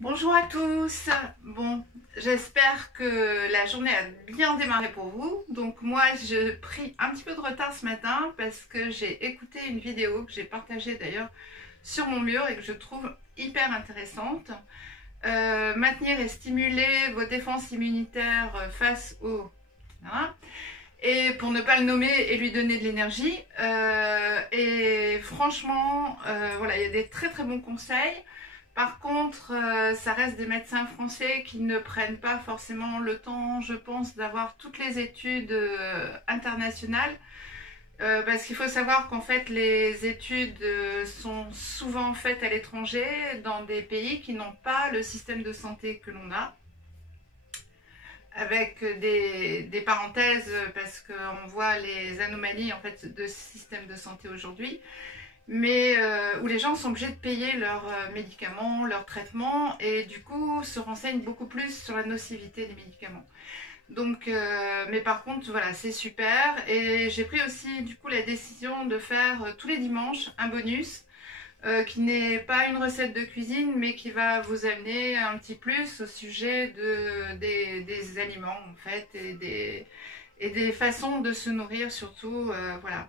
Bonjour à tous. Bon, j'espère que la journée a bien démarré pour vous. Donc moi, j'ai pris un petit peu de retard ce matin parce que j'ai écouté une vidéo que j'ai partagée d'ailleurs sur mon mur et que je trouve hyper intéressante. Maintenir et stimuler vos défenses immunitaires face au... Hein, et pour ne pas le nommer et lui donner de l'énergie. Et franchement, voilà, il y a des très très bons conseils. Par contre, ça reste des médecins français qui ne prennent pas forcément le temps, je pense, d'avoir toutes les études internationales. Parce qu'il faut savoir qu'en fait, les études sont souvent faites à l'étranger, dans des pays qui n'ont pas le système de santé que l'on a. Avec des parenthèses, parce qu'on voit les anomalies en fait, de ce système de santé aujourd'hui. Mais où les gens sont obligés de payer leurs médicaments, leurs traitements, et du coup se renseignent beaucoup plus sur la nocivité des médicaments. Donc, mais par contre, voilà, c'est super. Et j'ai pris aussi du coup la décision de faire tous les dimanches un bonus qui n'est pas une recette de cuisine, mais qui va vous amener un petit plus au sujet des aliments en fait, et des façons de se nourrir surtout, voilà.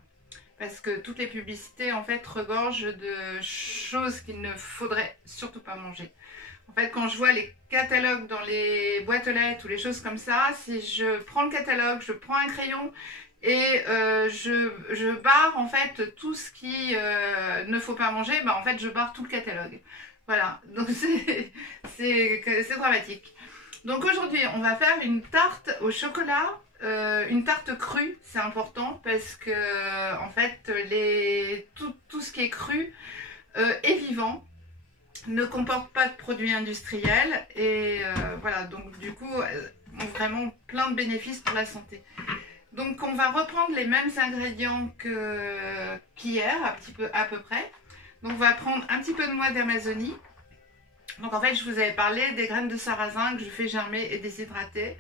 Parce que toutes les publicités en fait regorgent de choses qu'il ne faudrait surtout pas manger. En fait, quand je vois les catalogues dans les boîtes aux lettres ou les choses comme ça, si je prends le catalogue, je prends un crayon et je barre en fait tout ce qui ne faut pas manger, bah en fait je barre tout le catalogue. Voilà, donc c'est dramatique. Donc aujourd'hui, on va faire une tarte au chocolat. Une tarte crue, c'est important parce que en fait tout ce qui est cru est vivant, ne comporte pas de produits industriels et voilà, donc du coup ont vraiment plein de bénéfices pour la santé. Donc on va reprendre les mêmes ingrédients qu'hier, à peu près. Donc on va prendre un petit peu de noix d'Amazonie. Donc en fait je vous avais parlé des graines de sarrasin que je fais germer et déshydrater.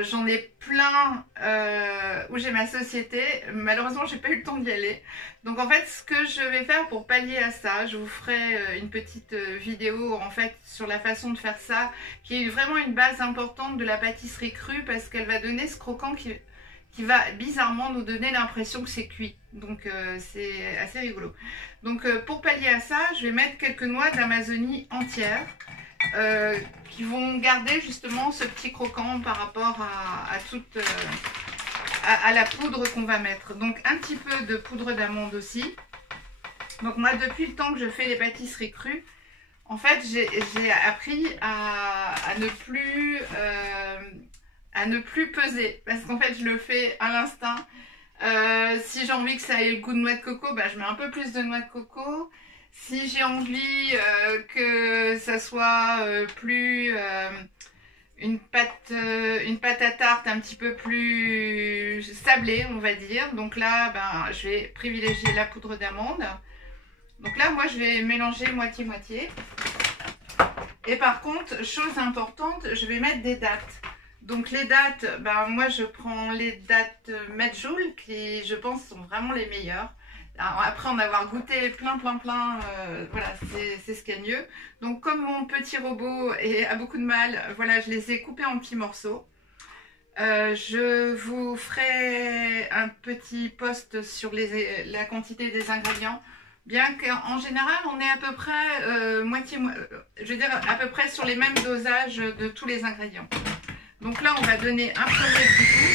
J'en ai plein où j'ai ma société. Malheureusement, j'ai pas eu le temps d'y aller. Donc en fait, ce que je vais faire pour pallier à ça, je vous ferai une petite vidéo en fait sur la façon de faire ça, qui est vraiment une base importante de la pâtisserie crue parce qu'elle va donner ce croquant qui va bizarrement nous donner l'impression que c'est cuit. Donc c'est assez rigolo. Donc pour pallier à ça, je vais mettre quelques noix d'Amazonie entières. Qui vont garder justement ce petit croquant par rapport à la poudre qu'on va mettre. Donc un petit peu de poudre d'amande aussi. Donc moi depuis le temps que je fais les pâtisseries crues, en fait j'ai appris à ne plus peser. Parce qu'en fait je le fais à l'instinct. Si j'ai envie que ça ait le goût de noix de coco, bah, je mets un peu plus de noix de coco. Si j'ai envie que ça soit plus une pâte à tarte un petit peu plus sablée, on va dire. Donc là, ben, je vais privilégier la poudre d'amande. Donc là, moi, je vais mélanger moitié-moitié. Et par contre, chose importante, je vais mettre des dattes. Donc les dattes, ben, moi, je prends les dattes Medjool qui, je pense, sont vraiment les meilleures. Alors, après en avoir goûté plein, voilà, c'est ce qu'il y a de mieux. Donc comme mon petit robot a beaucoup de mal, voilà, je les ai coupés en petits morceaux. Je vous ferai un petit post sur la quantité des ingrédients. Bien qu'en général, on est à peu près je veux dire à peu près sur les mêmes dosages de tous les ingrédients. Donc là, on va donner un premier petit coup.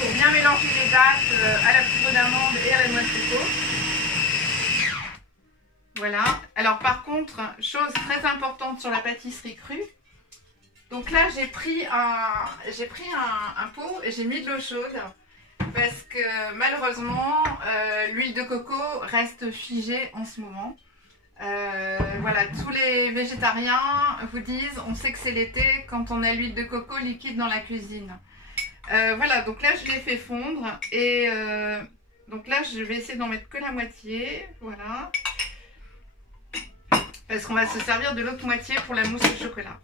Pour bien mélanger les dattes à la poudre d'amande et à la noix de coco. Voilà. Alors par contre, chose très importante sur la pâtisserie crue. Donc là, j'ai pris un pot et j'ai mis de l'eau chaude. Parce que malheureusement, l'huile de coco reste figée en ce moment. Voilà, tous les végétariens vous disent, on sait que c'est l'été quand on a l'huile de coco liquide dans la cuisine. Voilà, donc là je l'ai fait fondre et donc là je vais essayer d'en mettre que la moitié, voilà, parce qu'on va se servir de l'autre moitié pour la mousse au chocolat.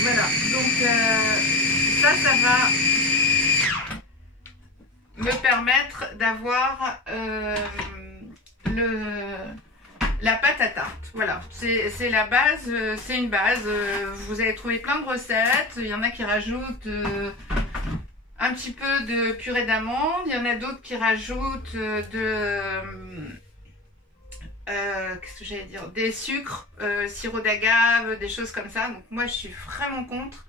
Voilà, donc ça va me permettre d'avoir la pâte à tarte. Voilà, c'est la base, c'est une base. Vous allez trouver plein de recettes. Il y en a qui rajoutent un petit peu de purée d'amande. Il y en a d'autres qui rajoutent qu'est-ce que j'allais dire, des sucres, sirop d'agave, des choses comme ça. Donc moi je suis vraiment contre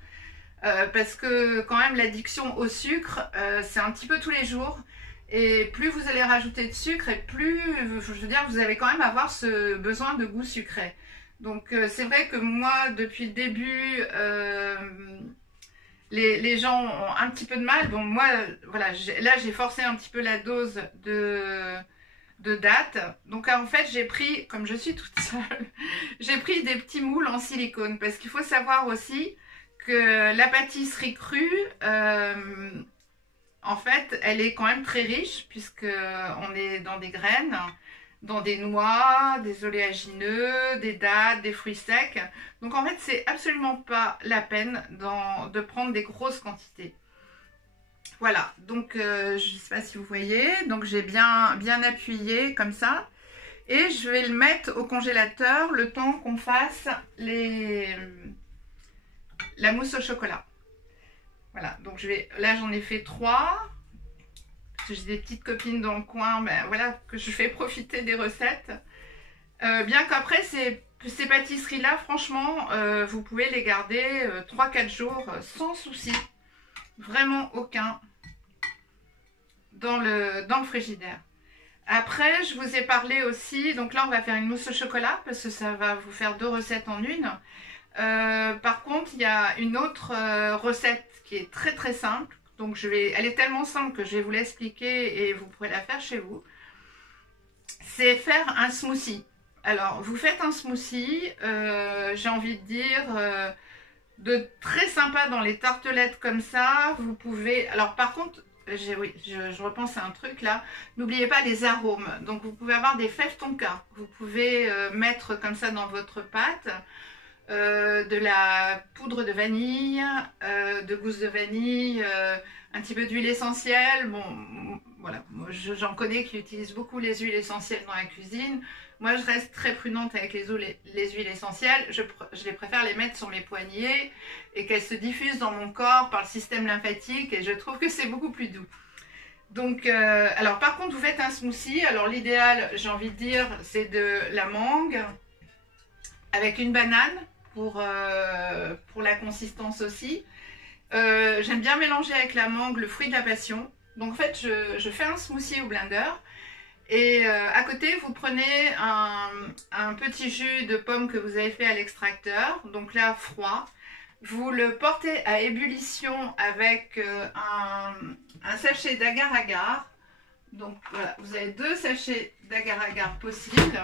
parce que quand même l'addiction au sucre c'est un petit peu tous les jours, et plus vous allez rajouter de sucre et plus, je veux dire, vous allez quand même avoir ce besoin de goût sucré. Donc c'est vrai que moi depuis le début les gens ont un petit peu de mal. Bon moi voilà, là j'ai forcé un petit peu la dose de dattes. Donc en fait j'ai pris, comme je suis toute seule, j'ai pris des petits moules en silicone, parce qu'il faut savoir aussi que la pâtisserie crue en fait elle est quand même très riche, puisque on est dans des graines, dans des noix, des oléagineux, des dattes, des fruits secs. Donc en fait c'est absolument pas la peine de prendre des grosses quantités. Voilà, donc je ne sais pas si vous voyez, donc j'ai bien appuyé comme ça, et je vais le mettre au congélateur le temps qu'on fasse la mousse au chocolat. Voilà, donc là j'en ai fait 3, parce que j'ai des petites copines dans le coin, ben voilà, que je fais profiter des recettes. Bien qu'après ces pâtisseries-là, franchement, vous pouvez les garder 3-4 jours sans souci, vraiment aucun. Dans le frigidaire. Après, je vous ai parlé aussi, donc là on va faire une mousse au chocolat, parce que ça va vous faire 2 recettes en une. Par contre, il y a une autre recette qui est très très simple. Donc elle est tellement simple que je vais vous l'expliquer et vous pourrez la faire chez vous. C'est faire un smoothie. Alors, vous faites un smoothie, j'ai envie de dire, de très sympa dans les tartelettes comme ça. Vous pouvez... Alors par contre, oui, je repense à un truc là. N'oubliez pas les arômes. Donc vous pouvez avoir des fèves tonka. Vous pouvez mettre comme ça dans votre pâte de la poudre de vanille, de gousse de vanille, un petit peu d'huile essentielle. Bon, voilà, j'en connais qui utilisent beaucoup les huiles essentielles dans la cuisine. Moi, je reste très prudente avec les huiles essentielles. Je les préfère les mettre sur mes poignets et qu'elles se diffusent dans mon corps par le système lymphatique, et je trouve que c'est beaucoup plus doux. Donc, alors par contre, vous faites un smoothie. Alors l'idéal, j'ai envie de dire, c'est de la mangue avec une banane pour la consistance aussi. J'aime bien mélanger avec la mangue le fruit de la passion. Donc en fait, je fais un smoothie au blender. Et à côté, vous prenez un petit jus de pomme que vous avez fait à l'extracteur, donc là froid. Vous le portez à ébullition avec un sachet d'agar-agar. Donc voilà, vous avez 2 sachets d'agar-agar possibles.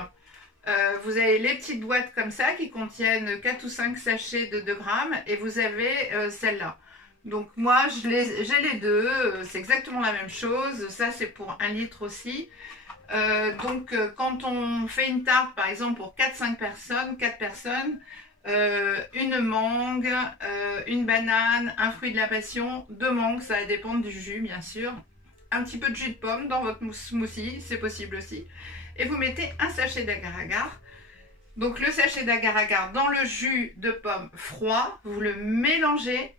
Vous avez les petites boîtes comme ça qui contiennent 4 ou 5 sachets de 2 grammes, et vous avez celle-là. Donc moi j'ai les deux, c'est exactement la même chose. Ça c'est pour 1 litre aussi. Donc quand on fait une tarte par exemple pour 4 personnes, une mangue, une banane, un fruit de la passion, 2 mangues, ça va dépendre du jus bien sûr, un petit peu de jus de pomme dans votre smoothie, c'est possible aussi, et vous mettez un sachet d'agar-agar. Donc le sachet d'agar-agar dans le jus de pomme froid, vous le mélangez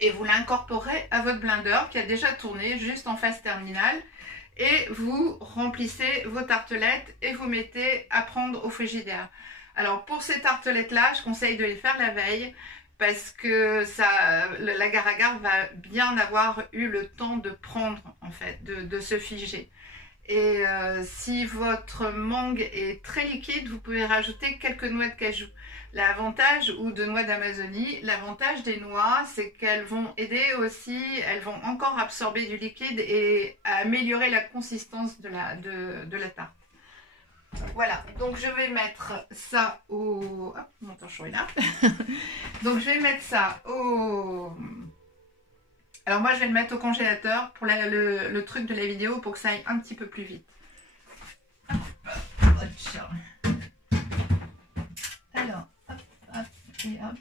et vous l'incorporez à votre blender qui a déjà tourné juste en phase terminale, et vous remplissez vos tartelettes et vous mettez à prendre au frigidaire. Alors pour ces tartelettes là, je conseille de les faire la veille, parce que l'agar-agar va bien avoir eu le temps de prendre en fait, de se figer. Et si votre mangue est très liquide, vous pouvez rajouter quelques noix de cajou. L'avantage, ou de noix d'Amazonie, l'avantage des noix, c'est qu'elles vont aider aussi, elles vont encore absorber du liquide et améliorer la consistance de la tarte. Voilà, donc je vais mettre ça au... Ah, mon torchon est là. Donc je vais mettre ça au... Alors moi je vais le mettre au congélateur pour le truc de la vidéo, pour que ça aille un petit peu plus vite. Alors, hop, hop, et hop.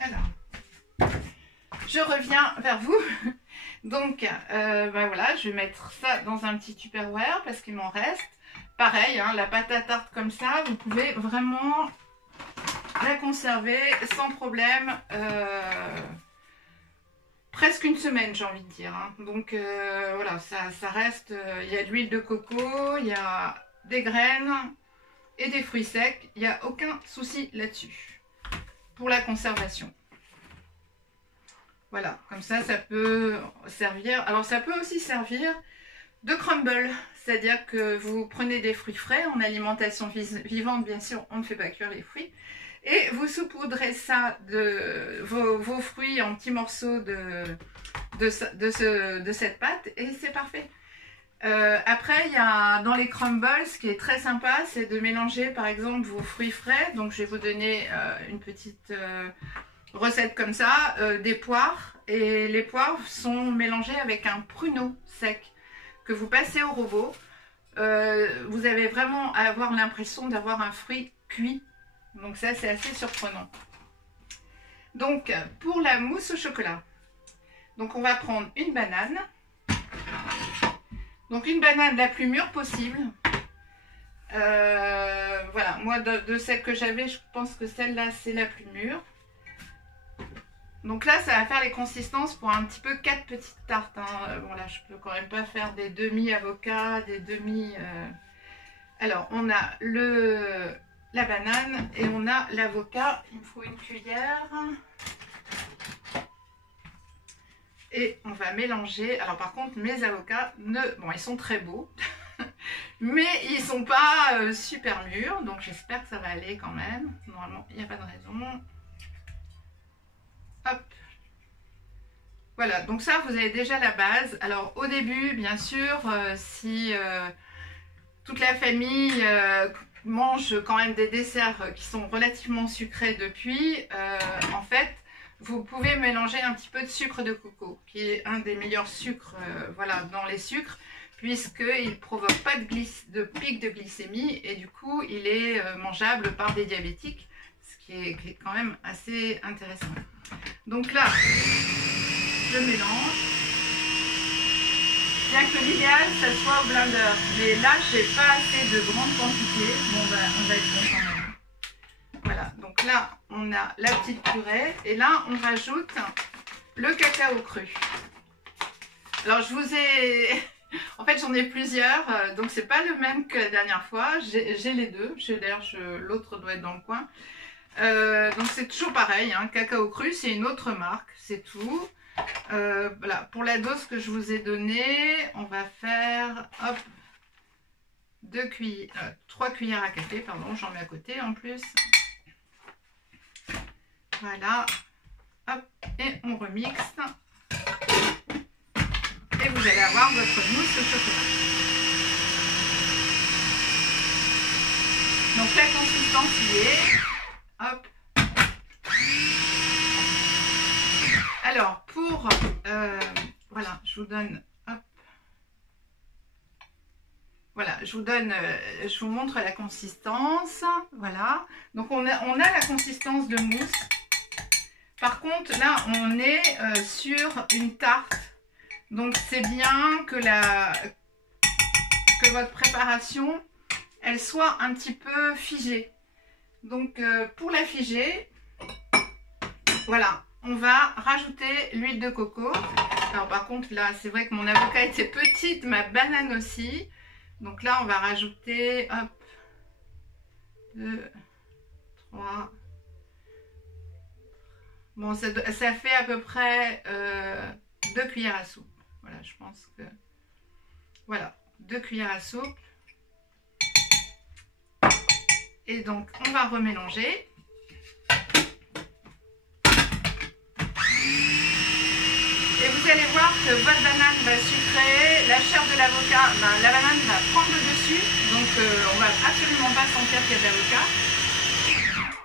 Alors, je reviens vers vous. Donc, bah voilà, je vais mettre ça dans un petit Tupperware parce qu'il m'en reste. Pareil, hein, la pâte à tarte comme ça, vous pouvez vraiment la conserver sans problème. Presque une semaine, j'ai envie de dire. Hein. Donc, voilà, ça reste... Il y a de l'huile de coco, il y a des graines et des fruits secs. Il n'y a aucun souci là-dessus pour la conservation. Voilà, comme ça peut servir. Alors, ça peut aussi servir de crumble. C'est-à-dire que vous prenez des fruits frais en alimentation vivante, bien sûr, on ne fait pas cuire les fruits. Et vous saupoudrez ça de vos fruits en petits morceaux de cette pâte et c'est parfait. Après, il y a dans les crumbles, ce qui est très sympa, c'est de mélanger par exemple vos fruits frais. Donc, je vais vous donner une petite recette comme ça, des poires. Et les poires sont mélangées avec un pruneau sec que vous passez au robot. Vous avez vraiment à avoir l'impression d'avoir un fruit cuit. Donc ça, c'est assez surprenant. Donc, pour la mousse au chocolat, donc on va prendre une banane. Donc une banane la plus mûre possible. Voilà, moi de celle que j'avais, je pense que celle-là, c'est la plus mûre. Donc là, ça va faire les consistances pour un petit peu 4 petites tartes. Hein. Bon là, je peux quand même pas faire des demi-avocats, des demi... Alors, on a la banane et on a l'avocat. Il me faut une cuillère. Et on va mélanger. Alors par contre, mes avocats, bon, ils sont très beaux. Mais ils ne sont pas super mûrs. Donc j'espère que ça va aller quand même. Normalement, il n'y a pas de raison. Hop. Voilà, donc ça, vous avez déjà la base. Alors au début, bien sûr, si toute la famille... mange quand même des desserts qui sont relativement sucrés depuis, en fait, vous pouvez mélanger un petit peu de sucre de coco, qui est un des meilleurs sucres voilà, dans les sucres, puisqu'il ne provoque pas de pic de glycémie, et du coup, il est mangeable par des diabétiques, ce qui est quand même assez intéressant. Donc là, je mélange. Bien que l'idéal, ça soit au blender. Mais là, je n'ai pas assez de grande quantité. Bon, on va être bon quand même. Voilà, donc là, on a la petite purée. Et là, on rajoute le cacao cru. Alors, je vous ai... En fait, j'en ai plusieurs. Donc, c'est pas le même que la dernière fois. J'ai les deux. D'ailleurs, l'autre doit être dans le coin. Donc, c'est toujours pareil. Hein. Cacao cru, c'est une autre marque. C'est tout. Voilà, pour la dose que je vous ai donnée, on va faire hop, 3 cuillères à café, pardon, j'en mets à côté en plus. Voilà, hop, et on remixe. Et vous allez avoir votre mousse au chocolat. Donc la consistance y est, hop. Alors, pour, voilà, je vous donne, hop, voilà, je vous montre la consistance, voilà. Donc, on a la consistance de mousse. Par contre, là, on est sur une tarte. Donc, c'est bien que votre préparation, elle soit un petit peu figée. Donc, pour la figer, voilà. On va rajouter l'huile de coco. Alors par contre là, c'est vrai que mon avocat était petite, ma banane aussi. Donc là, on va rajouter, hop, 2, 3. Bon, ça fait à peu près 2 cuillères à soupe. Voilà, je pense que... Voilà, 2 cuillères à soupe. Et donc, on va remélanger. Et vous allez voir que votre banane va sucrer, la chair de l'avocat, la banane va prendre le dessus, donc on va absolument pas sentir qu'il y a de l'avocat.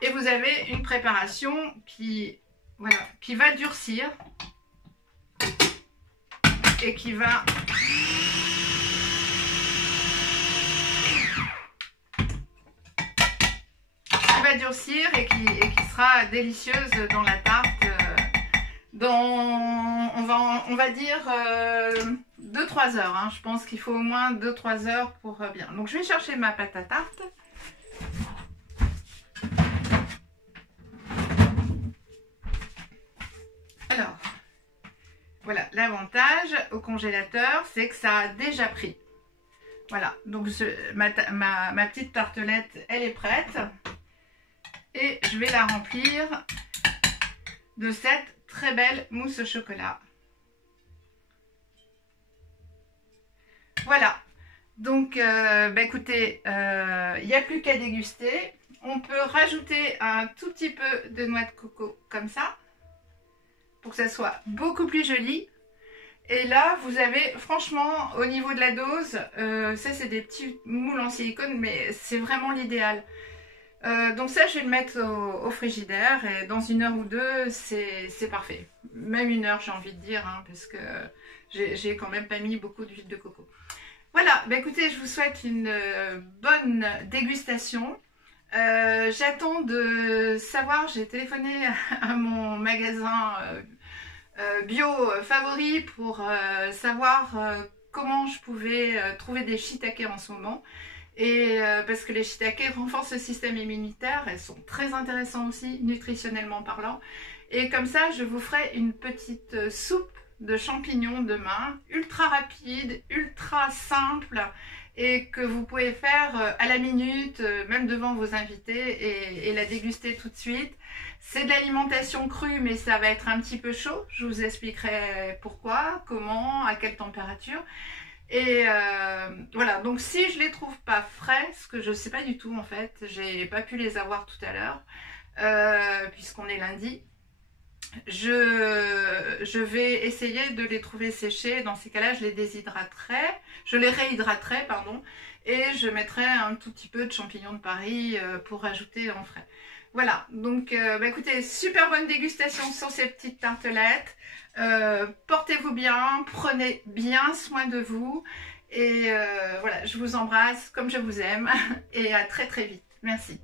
Et vous avez une préparation qui va durcir et qui va durcir et qui sera délicieuse dans la tarte. On va on va dire 2-3 heures. Hein. Je pense qu'il faut au moins 2-3 heures pour bien. Donc je vais chercher ma pâte à tarte. Alors, voilà, l'avantage au congélateur, c'est que ça a déjà pris. Voilà, donc ma petite tartelette, elle est prête. Et je vais la remplir de cette très belle mousse au chocolat. Voilà, donc écoutez, il n'y a plus qu'à déguster. On peut rajouter un tout petit peu de noix de coco comme ça, pour que ça soit beaucoup plus joli. Et là, vous avez, franchement, au niveau de la dose, ça c'est des petits moules en silicone, mais c'est vraiment l'idéal. Donc ça, je vais le mettre au frigidaire et dans 1 heure ou 2, c'est parfait. Même 1 heure, j'ai envie de dire, hein, parce que j'ai quand même pas mis beaucoup d'huile de coco. Voilà, bah écoutez, je vous souhaite une bonne dégustation. J'attends de savoir, j'ai téléphoné à mon magasin bio favori pour savoir comment je pouvais trouver des shiitake en ce moment. Et parce que les shiitake renforcent le système immunitaire, elles sont très intéressantes aussi, nutritionnellement parlant. Et comme ça, je vous ferai une petite soupe de champignons demain, ultra rapide, ultra simple, et que vous pouvez faire à la minute, même devant vos invités, et la déguster tout de suite. C'est de l'alimentation crue, mais ça va être un petit peu chaud. Je vous expliquerai pourquoi, comment, à quelle température. Et voilà, donc si je les trouve pas frais, ce que je ne sais pas du tout en fait, j'ai pas pu les avoir tout à l'heure, puisqu'on est lundi, je vais essayer de les trouver séchés. Dans ces cas-là, je les déshydraterai, je les réhydraterai, pardon, et je mettrai un tout petit peu de champignons de Paris pour rajouter en frais. Voilà, donc écoutez, super bonne dégustation sur ces petites tartelettes. Portez-vous bien, prenez bien soin de vous et voilà, je vous embrasse comme je vous aime et à très très vite. Merci.